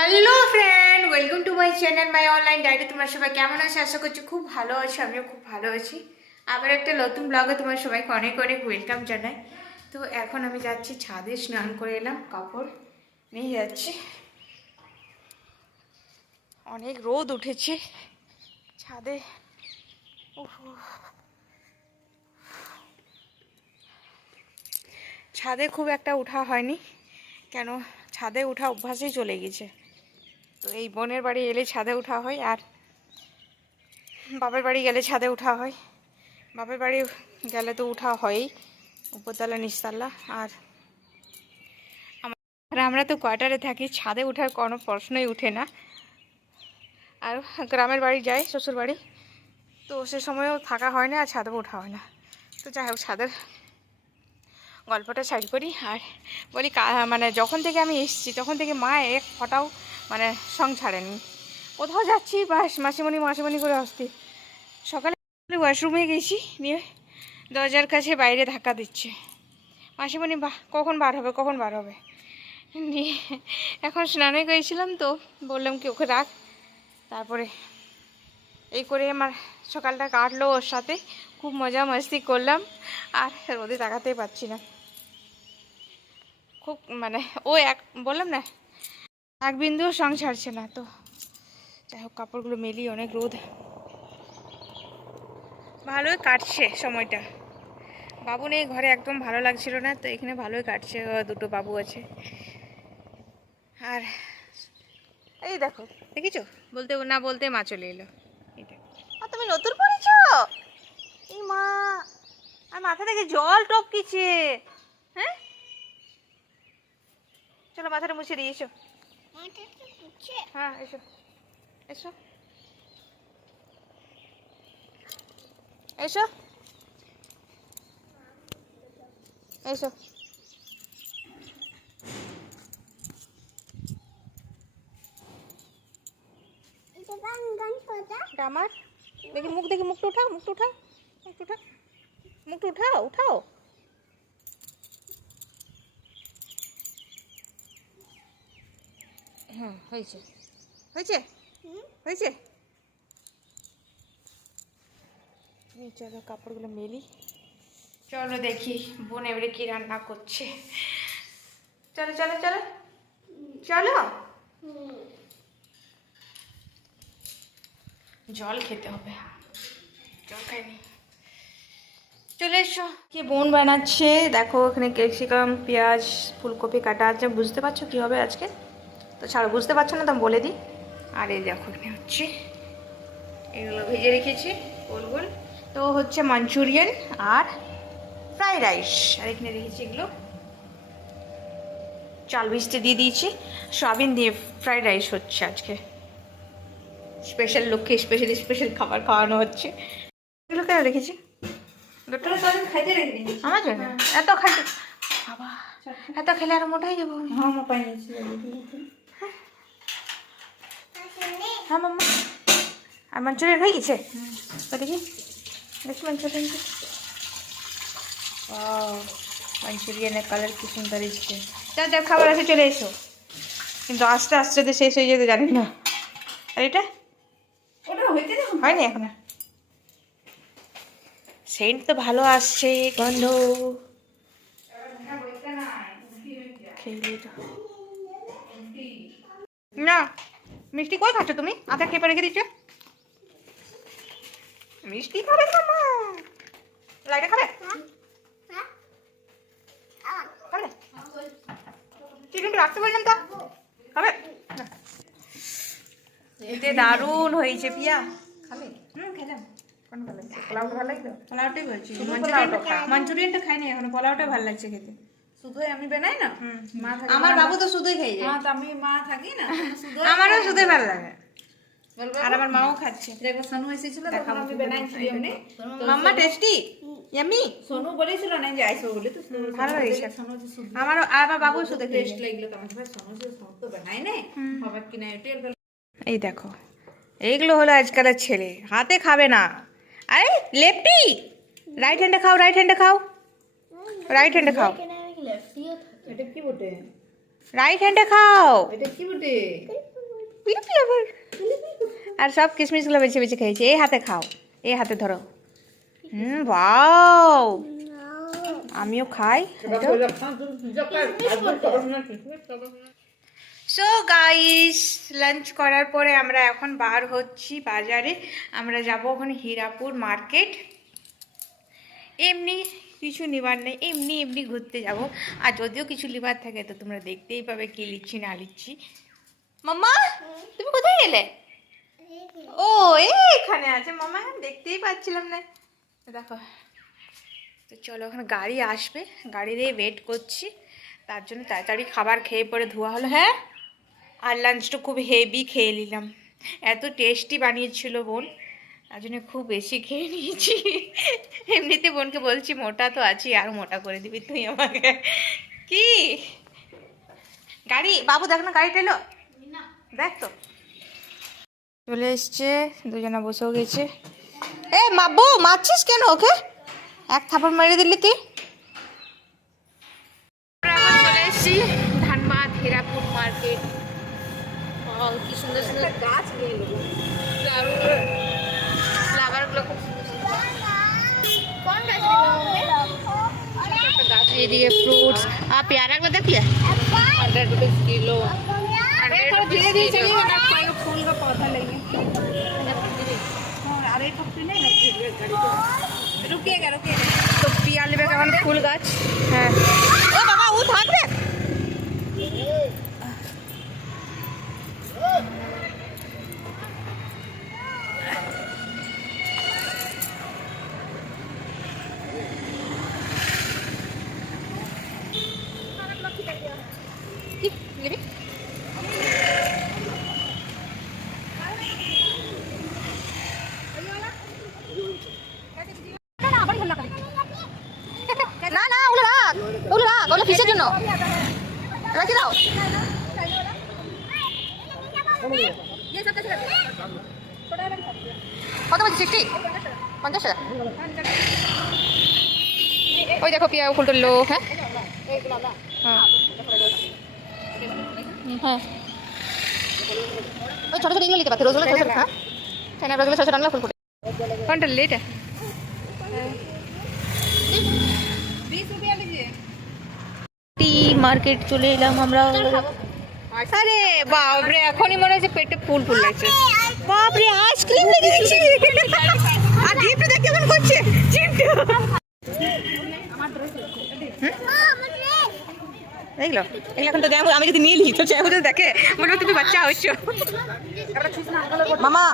Hello friend, welcome to my channel my online diary. তোমরা সবাই কেমন আছো? আশা করছি খুব ভালো আছো। আমিও খুব ভালো আছি। আবার একটা নতুন ব্লগে তোমার সবাইকে অনেক অনেক ওয়েলকাম জানাই। তো এখন আমি যাচ্ছি ছাদে, স্নান করে এলাম, কাপড় নিয়ে যাচ্ছি। অনেক রোদ উঠেছে ছাদে। ছাদে খুব একটা ওঠা হয়নি, কেন ছাদে ওঠা অভ্যাসেই চলে গেছে। তো এই বোনের বাড়ি এলে ছাদে ওঠা হয়, আর বাপের বাড়ি গেলে ছাদে ওঠা হয়। বাপের বাড়ি গেলে তো উঠা হয়ই, উপরতলা নিচতলা। আর আমরা তো কোয়ার্টারে থাকি, ছাদে ওঠার কোনো প্রশ্নই উঠে না। আর গ্রামের বাড়ি যাই, শ্বশুর বাড়ি, তো সে সময়ও থাকা হয় না আর ছাদেও ওঠা হয় না। তো যাই হোক, ছাদের গল্পটা সাইড করি আর বলি, মানে যখন থেকে আমি এসেছি তখন থেকে মা এক ফটাও মানে সং ছাড়েনি। কোথাও যাচ্ছি বাস মাসিমণি মাসিমণি করে আসতে। সকালে ওয়াশরুমে গেছি, নিয়ে দরজার কাছে বাইরে ধাক্কা দিচ্ছে, মাসিমণি কখন বার হবে কখন বার হবে। নিয়ে এখন স্নানে গিয়েছিলাম, তো বললাম কি ওকে রাখ। তারপরে এই করে আমার সকালটা কাটলো ওর সাথে, খুব মজা মস্তি করলাম। আর রোদে তাকাতেই পারছি না, খুব মানে ও বললাম না, এক বিন্দুও সং ছাড়ছে না। তো যাই হোক, কাপড়গুলো মেলি, অনেক রোদ। ভালোই কাটছে সময়টা, বাবু নেই ঘরে, একদম ভালো লাগছিল না। তো এখানে ভালোই কাটছে, দুটো বাবু আছে। আর এই দেখো, দেখিছো, বলতে না বলতে মা চলে এলো। এটা আর তুমি নতুন পড়েছো? এই মা, আর মাথা থেকে জল টপকিছে। হ্যাঁ, চলো মাথাটা মুছে দিয়ে এসো। হ্যাঁ এসো, এসো এসো এসো। আমার দেখি মুখ, দেখি মুখটা উঠাও, মুখটা উঠাও, মুখটা উঠাও, মুখটা উঠাও, উঠাও। হ্যাঁ হয়েছে, হয়েছে, হয়েছে। চলো কাপড়গুলো মেলি, চলো দেখি বোন এবারে কি রান্না করছে। চলো চলো চলো চলো। জল খেতে হবে, জল খাইনি। চলে এসো, কি বোন বানাচ্ছে দেখো। এখানে ক্যাপসিকাম, পেঁয়াজ, ফুলকপি কাটা আছে। বুঝতে পারছো কি হবে আজকে? তো ছাড়ো, বুঝতে পারছো না তো আমি বলে দিই। আর এই দেখো এখানে হচ্ছে, এগুলো ভেজে রেখেছি গোল গোল। তো হচ্ছে মাঞ্চুরিয়ান আর ফ্রাইড রাইস। আর এখানে রেখেছি এগুলো চাল ভিজতে দিয়ে দিয়েছি। সয়াবিন দিয়ে ফ্রাইড রাইস হচ্ছে আজকে, স্পেশাল লোককে স্পেশালি স্পেশাল খাবার খাওয়ানো হচ্ছে। এগুলো কেন রেখেছি? দুটো খাইতে রেখে আমার জন্য এত খাইতে, বাবা এত খেলে আর মোটাই যাবো। হ্যাঁ মোটাই নিয়েছি। হ্যাঁ মাম্মা, আর মাঞ্চুরিয়ান হয়ে গেছে তো দেখি, দেখি মাঞ্চুরিয়ান। ও মাঞ্চুরিয়ানের কালার কি সুন্দর এসছে। যার যার খাবার আছে চলে এসো, কিন্তু আস্তে আস্তে তো শেষ হয়ে যেতে জানি না। আর এটা হয়নি এখন, সেন্ট তো ভালো আসছে, গন্ধ। না মিষ্টি কই খাচ্ছ তুমি? আধা খেয়ে রেখে দিচ্ছ। মিষ্টি খাবে না মা, লাইটে খাবে, খাবে চিকেনটা রাখতে বললাম তো, খাবে। এতে দারুণ হয়েছে পিয়া, খাবে? খেলাম। কোন ভালো লাগছে? পোলাওটা ভালো লাগলো? পোলাওটাই বলছি, মাঞ্চুরিয়ানটা খাইনি এখনো, পোলাওটা ভালো লাগছে খেতে। শুধুই আমি বানাই না, মা থাকে, আমার বাবু তো শুধুই খাই যায়। হ্যাঁ তো আমি মা থাকি না, আমারও শুধুই ভালো লাগে। আর আমার মাও খাচ্ছে। দেখো সোনু এসেছিল তখন আমি বানাইছিলাম এমনি, মাম্মা টেস্টি ইয়ামি। সোনু বলেছিল না যে আইসো বলে, তো ভালো লাগছে। সোনু যে শুধু আমারও, আর আমার বাবু শুধু টেস্ট লাগলো, তো আমি ভাই সোনু যে সব তো বানাই না হবে কি না এটা। এই দেখো, এইগুলো হলো আজকালের ছেলে, হাতে খাবে না। আরে লেফটি, রাইট হ্যান্ডে খাও, রাইট হ্যান্ডে খাও, রাইট হ্যান্ডে খাও। এটা কি বটে? রাইট হ্যান্ডে খাও। এটা কি বটে? পিপি আবার। আর সব কিশমিশগুলো বেছে বেছে খেয়েছি। এই হাতে খাও, এই হাতে ধরো। ওয়াও, আমিও খাই। সো গাইস, লাঞ্চ করার পরে আমরা এখন বার হচ্ছি বাজারে। আমরা যাব ওখানে হীরাপুর মার্কেট। এমনি কিছু নেবার নেই, এমনি এমনি ঘুরতে যাব। আর যদিও কিছু নেবার থাকে তো তোমরা দেখতেই পাবে কি লিখছি না লিখছি। মাম্মা, তুমি কোথায় গেলে? ও এখানে আছে মামা, দেখতেই পাচ্ছিলাম না। দেখো, তো চলো ওখানে গাড়ি আসবে, গাড়ি দিয়ে ওয়েট করছি। তার জন্য তাড়াতাড়ি খাবার খেয়ে পরে ধোয়া হলো। হ্যাঁ, আর লাঞ্চটা খুব হেভি খেয়ে নিলাম। এত টেস্টি বানিয়েছিল বোন, তার জন্য খুব বেশি খেয়ে নিয়েছি। এমনিতে বোনকে বলছি মোটা তো আছি, আর মোটা করে দিবি তুই আমাকে। কি গাড়ি বাবু, দেখ না গাড়িটা এলো, দেখ তো। চলে এসছে, দুজনা বসেও গেছে। এ মাব্বু, মারছিস কেন ওকে? এক থাপড় মেরে দিলি তুই। এখন চলে এসছি ধানবাদ হীরাপুর মার্কেট। কি সুন্দর সুন্দর গাছ নিয়ে নেবো। ফ্লাওয়ারগুলো খুব সুন্দর সুন্দর। কোন গাছ গাছ? এদিকে ফ্রুটস আর পেয়ারাগুলো देखिए 100 रुपए किलो। थोड़ा धीरे धीरे चलिए ना, कोई फूल का पौधा लेंगे। अरे पत्ते नहीं ना गाड़ी को। रुकिएगा रुकिएगा। তো পিয়া নেবে কেমন ফুল গাছ। হ্যাঁ, ও বাবা ও থাকবে। কি নেবে? না না, ওগুলো রাখ, ওগুলো রাখ, ওগুলো কিসের জন্য রাখি দাও। কত বলছি? 50 50 টাকা। ওই দেখো পিয়া ফুল তুললো। হ্যাঁ হ্যাঁ হ্যাঁ, ওই ছোটো ছোটো এগুলো নিতে পারতো, রোজগুলো ছোটো ছোটো। হ্যাঁ চাইনা রোজগুলো ছোটো ছোটো আনলে ফুল ফুটে। কোনটা লেট? 20 रुपया लीजिए। টি মার্কেট চলে এলাম আমরা। আরে বাপরে, এখনই মনে হচ্ছে পেটে ফুল ফুল লাগছে। বাপরে, আইসক্রিম লেগে গেছে। আর জিপটা দেখ কেমন করছে, জিপটা দেখলো। এগুলো এখন তো দেখো, আমি যদি নিয়ে নিই তো চাই যদি দেখে বলবো তুমি বাচ্চা হচ্ছ। মামা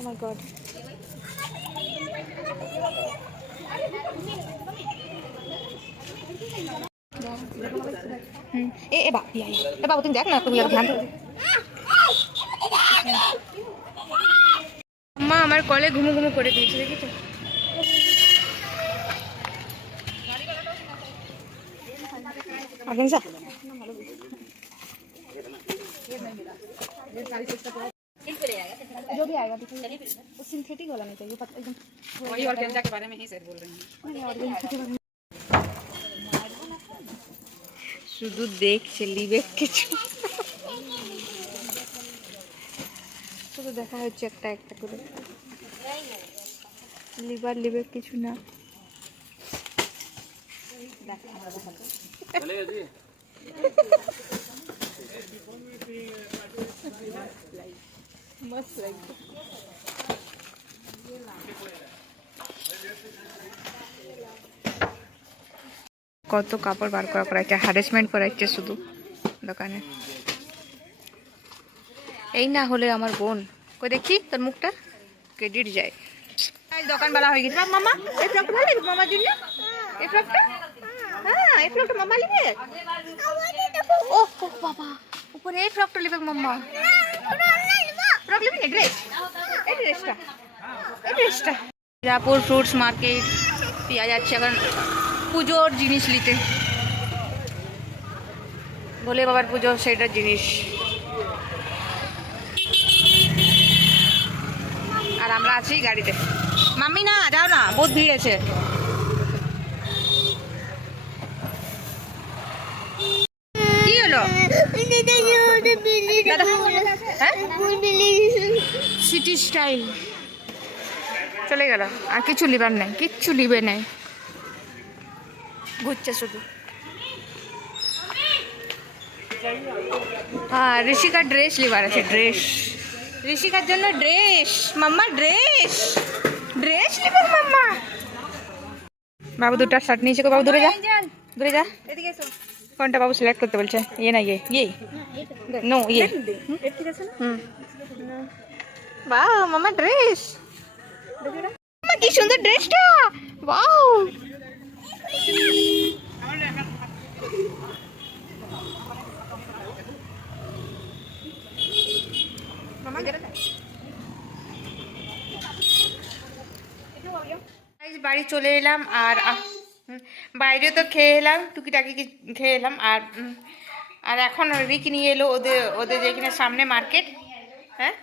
Oh my god. ए बाप ये ए बाबू तुम देख ना, तुम ध्यान दो। মা আমার কলে ঘুমু ঘুমু করে দিয়েছে, দেখেছো? আগে যা जो भी आएगा वो सिंथेटिक वाला नहीं चाहिए, एकदम वही ऑर्गेन्जा के बारे में ही सर बोल रही हैं। শুধু দেখছে লিবেক কিছু, শুধু দেখা হচ্ছে একটা একটা করে। লিভার লিবেক কিছু না। मस्त লাগছে। কত কাপড় বার করা করাচ্ছে, হ্যারাসমেন্ট করাচ্ছে শুধু দোকানে। এই না হলে আমার বোন কই দেখি তোর মুখটা ক্রেডিট যায়। আজ দোকানওয়ালা হয়ে গেছে। মামা এই ফ্রকটা ভালো লাগবে মামার জন্য, এই ফ্রকটা। হ্যাঁ এই ফ্রকটা মামা নেবে। ও বাবা, উপরে এই ফ্রকটা নেবে মাম্মা। ফ্রক নেবে না, ড্রেস। এই ড্রেসটা, এই ড্রেসটা। হীরাপুর ফ্রুটস মার্কেট পেয়ে যাচ্ছে এখন পুজোর জিনিস নিতে। ভোলে বাবার পুজো সেটার জিনিস। আমরা আছি গাড়িতে। মাম্মি না যাও না, বহুত ভিড় আছে। কি হলো? হ্যাঁ, সিটি স্টাইল চলে গেল, আর কিছু লিবার নেই, কিচ্ছু লিবে নেই, ঘুরছে শুধু। হ্যাঁ, ঋষিকার ড্রেস লিবার আছে, ড্রেস ঋষিকার জন্য ড্রেস, মাম্মা ড্রেস, ড্রেস লিবার মাম্মা। বাবু দুটা শার্ট নিয়েছে গো, বাবু দূরে যা, দূরে যা। কোনটা বাবু সিলেক্ট করতে বলছে? ইয়ে না, ইয়ে নো, ইয়ে। বাহ মাম্মা ড্রেস, মাম্মা কি সুন্দর ড্রেসটা, ওয়াও। বাড়ি চলে এলাম, আর বাইরে তো খেয়ে এলাম, টুকিটাকি খেয়ে এলাম, আর এখন রিকি নিয়ে এলো ওদের ওদের যেখানে সামনে মার্কেট। হ্যাঁ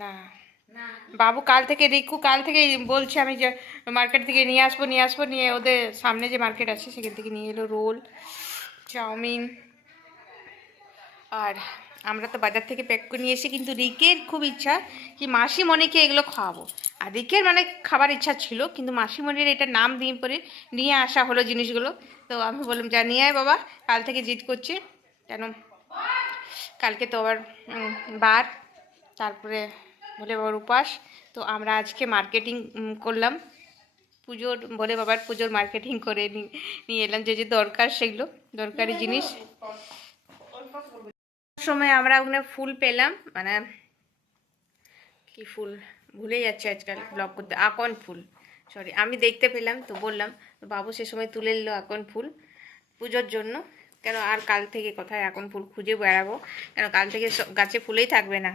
না, বাবু কাল থেকে, রিকু কাল থেকে বলছে আমি যে মার্কেট থেকে নিয়ে আসবো নিয়ে ওদের সামনে যে মার্কেট আছে সেখান থেকে নিয়ে এলো রোল, চাউমিন। আর আমরা তো বাজার থেকে প্যাক করে নিয়ে এসেছি, কিন্তু রিকের খুব ইচ্ছা কি মাসিমণিকে এগুলো খাওয়াবো। আর রিকের মানে খাবার ইচ্ছা ছিল, কিন্তু মাসিমণির এটা নাম দিয়ে পরে নিয়ে আসা হলো জিনিসগুলো। তো আমি বললাম যা নিয়ে আয় বাবা, কাল থেকে জিদ করছে, কেন কালকে তো আবার বার, তারপরে বলে বাবার উপাস। তো আমরা আজকে মার্কেটিং করলাম, পুজোর বলে বাবার পুজোর মার্কেটিং করে নিয়ে এলাম যে যে দরকার, সেগুলো দরকারি জিনিস। সময় আমরা ওখানে ফুল পেলাম, মানে কি ফুল ভুলে যাচ্ছে আজকাল ব্লগ করতে, আকন ফুল, সরি আমি দেখতে পেলাম, তো বললাম। তো বাবু সে সময় তুলে এলো আকন ফুল পুজোর জন্য, কেন আর কাল থেকে কোথায় আকন ফুল খুঁজে বেড়াবো, কেন কাল থেকে গাছে ফুলেই থাকবে না।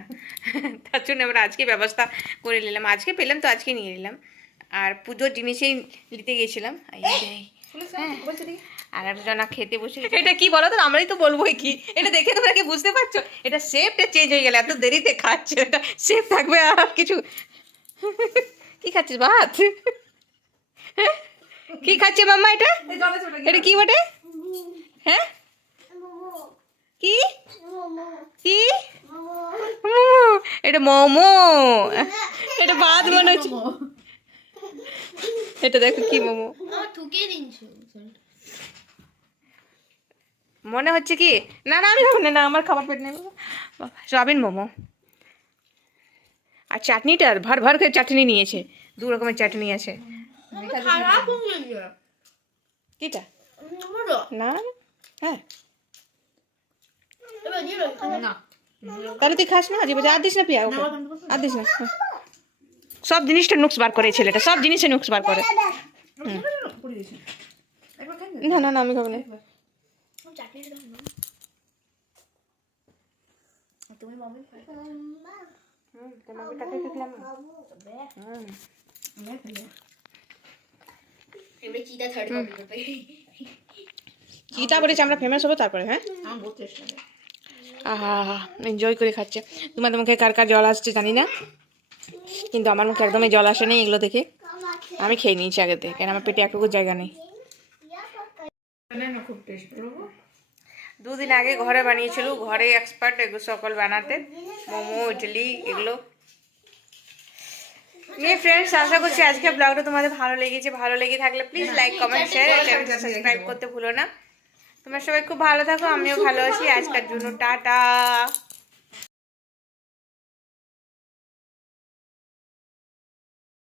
তার জন্য আমরা আজকে ব্যবস্থা করে নিলাম, আজকে পেলাম তো আজকে নিয়ে নিলাম। আর পুজোর জিনিসেই নিতে গেছিলাম। আর একজনা খেতে বসে, এটা কি বলো তো, আমরাই তো বলবোই কি, এটা দেখে তোমরা কি বুঝতে পারছো? এটা শেপটা চেঞ্জ হয়ে গেল, এত দেরিতে খাচ্ছে, এটা শেপ থাকবে আর কিছু। কি খাচ্ছিস, ভাত? কি খাচ্ছে মাম্মা এটা? এটা কি বটে? হ্যাঁ কি কি? এটা মোমো, এটা ভাত মনে হচ্ছে। এটা দেখো কি মোমো মনে হচ্ছে কি, না না আমি খাবো না, আমার খাবার পেট নেই। সয়াবিন মোমো, আর চাটনিটা ভর ভর করে চাটনি নিয়েছে, 2 রকমের চাটনি আছে। কিটা না, হ্যাঁ তাহলে তুই খাস না, আজীব আর দিস না পিয়া, ওকে আর দিস না। সব জিনিসটা নুকস বার করে ছেলেটা, সব জিনিসে নুকস বার করে। না না না আমি খাবো না। চিতা বলেছে আমরা ফেমাস হবো তারপরে। হ্যাঁ আহা এনজয় করে খাচ্ছে। তোমাদের মুখে কার কার জল আসছে জানি না, কিন্তু আমার মুখে একদমই জল আসে নেই এগুলো দেখে। আমি খেয়ে নিয়েছি আগে থেকে, কেন আমার পেটে একটুকু জায়গা নেই। 2 দিন আগে ঘরে বানিয়েছিল, ঘরে এক্সপার্ট এগুলো সকল বানাতে, মোমো ইডলি এগুলো। ফ্রেন্ডস আশা করছি আজকে ব্লগটা তোমাদের ভালো লেগেছে, ভালো লেগে থাকলে প্লিজ লাইক কমেন্ট শেয়ার, চ্যানেলটা সাবস্ক্রাইব করতে ভুলো না। তোমরা সবাই খুব ভালো থাকো, আমিও ভালো আছি। আজকের জন্য টাটা।